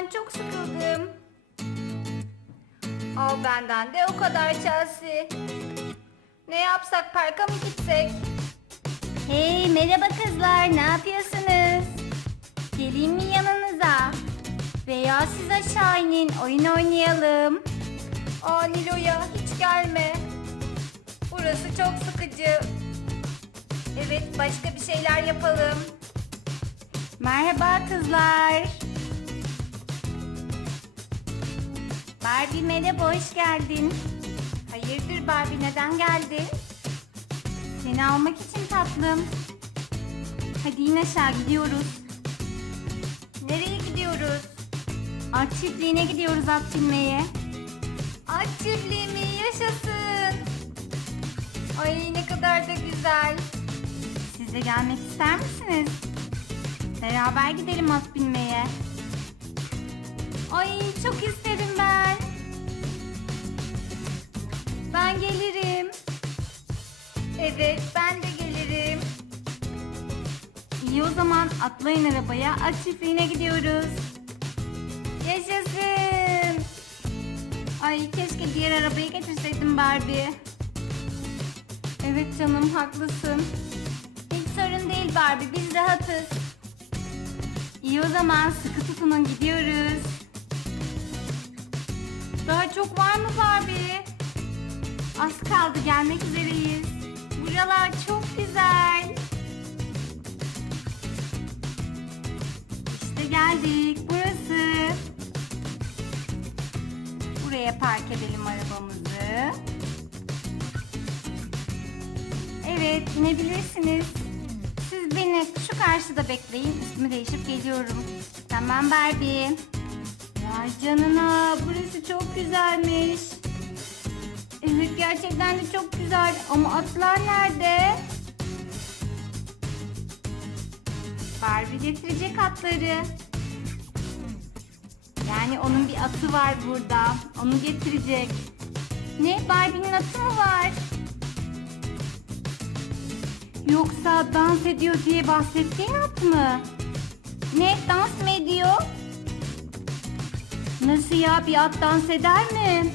gerçekten çok sıkıldım. Al benden de o kadar Chelsea. Ne yapsak parka mı gitsek? Hey merhaba kızlar ne yapıyorsunuz? Geleyim mi yanınıza? Veya siz aşağı inin oyun oynayalım. Aa Nilo'ya hiç gelme. Burası çok sıkıcı. Evet başka bir şeyler yapalım. Merhaba kızlar. Barbie merhaba hoş geldin. Hayırdır Barbie neden geldin? Seni almak için tatlım. Hadi in aşağı gidiyoruz. Nereye gidiyoruz? At çiftliğine gidiyoruz at binmeye. At çiftliği mi? Yaşasın. Ay ne kadar da güzel. Siz de gelmek ister misiniz? Beraber gidelim at binmeye. Ay çok isterim ben. Ben gelirim. Evet ben de gelirim. İyi o zaman atlayın arabaya at çiftliğine gidiyoruz. Yaşasın. Ay keşke diğer arabayı getirseydim Barbie. Evet canım haklısın. Hiç sorun değil Barbie biz rahatız. İyi o zaman sıkı tutunun gidiyoruz. Daha çok var mı Barbie? Az kaldı gelmek üzereyiz. Buralar çok güzel. İşte geldik burası. Buraya park edelim arabamızı. Evet inebilirsiniz. Siz beni şu karşıda bekleyin. Üstümü değişip geliyorum. Tamam Barbie. Vay canına burası çok güzelmiş. Gerçekten de çok güzel ama atlar nerede? Barbie getirecek atları. Yani onun bir atı var burada. Onu getirecek. Ne? Barbie'nin atı mı var? Yoksa dans ediyor diye bahsettiğin at mı? Ne? Dans mı ediyor? Nasıl ya? Bir at dans eder mi?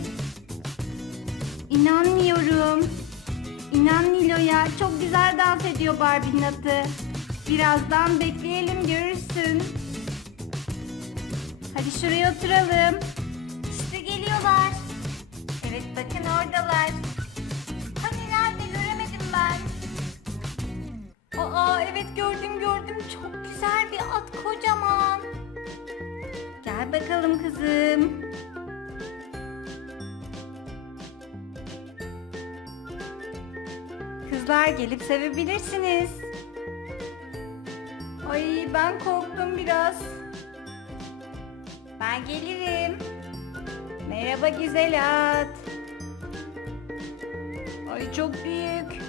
İnanmıyorum. İnan Nilo'ya. Çok güzel dans ediyor Barbie'nin atı. Birazdan bekleyelim görürsün. Hadi şuraya oturalım. İşte geliyorlar. Evet bakın oradalar. Hani nerede göremedim ben. Aa evet gördüm gördüm. Çok güzel bir at kocaman. Gel bakalım kızım. Kızlar gelip sevebilirsiniz. Ay ben korktum biraz. Ben gelirim. Merhaba güzel at. Ay çok büyük.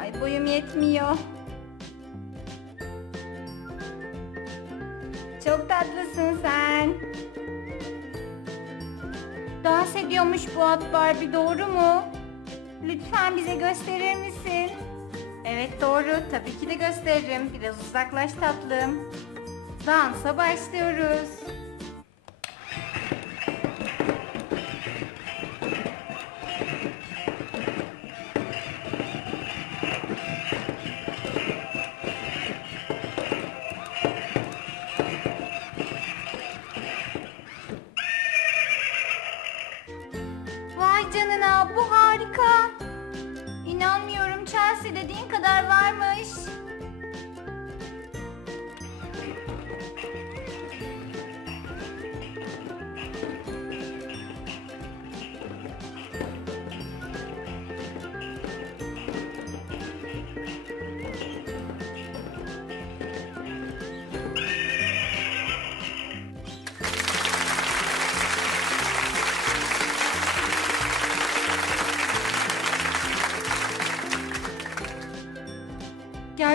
Ay boyum yetmiyor. Çok tatlısın sen. Dans ediyormuş bu at Barbie doğru mu? Lütfen bize gösterir misin? Evet doğru tabii ki de gösteririm. Biraz uzaklaş tatlım. Dansa başlıyoruz.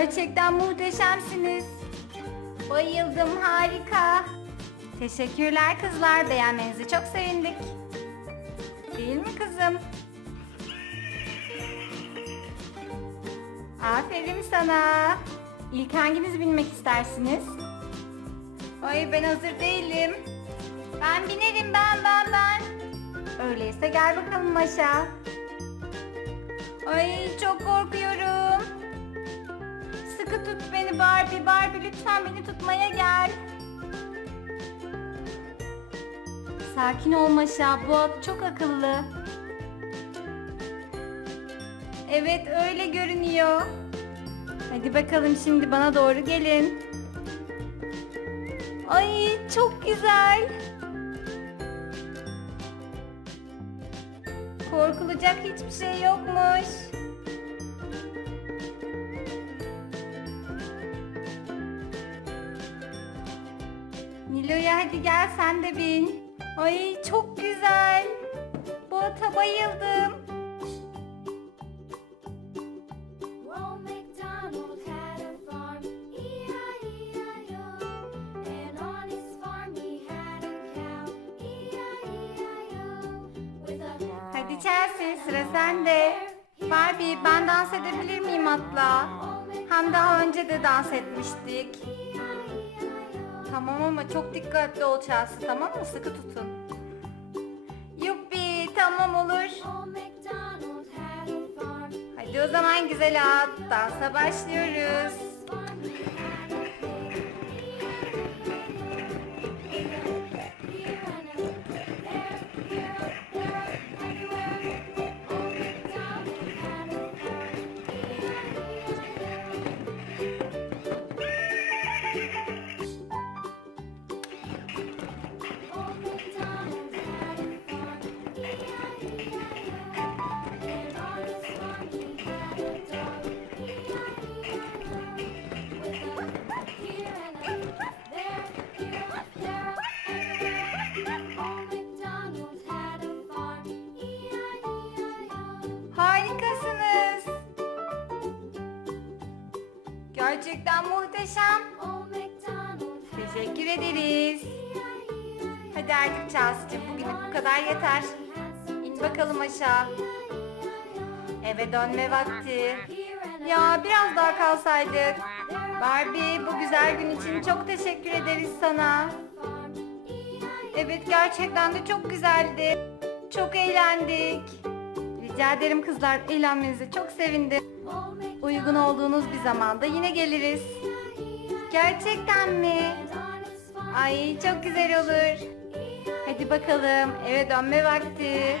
Gerçekten muhteşemsiniz. Bayıldım, harika. Teşekkürler kızlar, beğenmenizi çok sevindik. Değil mi kızım? Aferin sana. İlk hanginiz bilmek istersiniz? Ay ben hazır değilim. Ben binerim ben ben ben. Öyleyse gel bakalım aşağı. Ay çok korkuyorum. Sıkı tut beni Barbie. Barbie lütfen beni tutmaya gel. Sakin ol Maşa. Bu at çok akıllı. Evet öyle görünüyor. Hadi bakalım şimdi bana doğru gelin. Ay çok güzel. Korkulacak hiçbir şey yokmuş. Nilo'ya hadi gel sen de bin. Ay çok güzel. Bu ata bayıldım. Hadi Chelsea sıra sende. Barbie ben dans edebilir miyim atla? Hem daha önce de dans etmiştik. Tamam ama çok dikkatli ol Chelsea tamam mı? Sıkı tutun. Yuppi tamam olur. Hadi o zaman güzel at. Dansa başlıyoruz. Gerçekten muhteşem. Teşekkür ederiz. Hadi artık Chelsea'cığım bugünlük bu kadar yeter. İn bakalım aşağı. Eve dönme vakti. Ya biraz daha kalsaydık. Barbie bu güzel gün için çok teşekkür ederiz sana. Evet gerçekten de çok güzeldi. Çok eğlendik. Rica ederim kızlar eğlenmenize çok sevindim. Uygun olduğunuz bir zamanda yine geliriz. Gerçekten mi? Ay çok güzel olur. Hadi bakalım eve dönme vakti.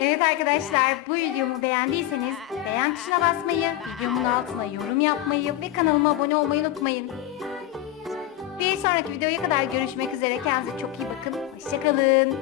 Evet arkadaşlar bu videomu beğendiyseniz beğen tuşuna basmayı, videomun altına yorum yapmayı ve kanalıma abone olmayı unutmayın. Bir sonraki videoya kadar görüşmek üzere. Kendinize çok iyi bakın. Hoşçakalın.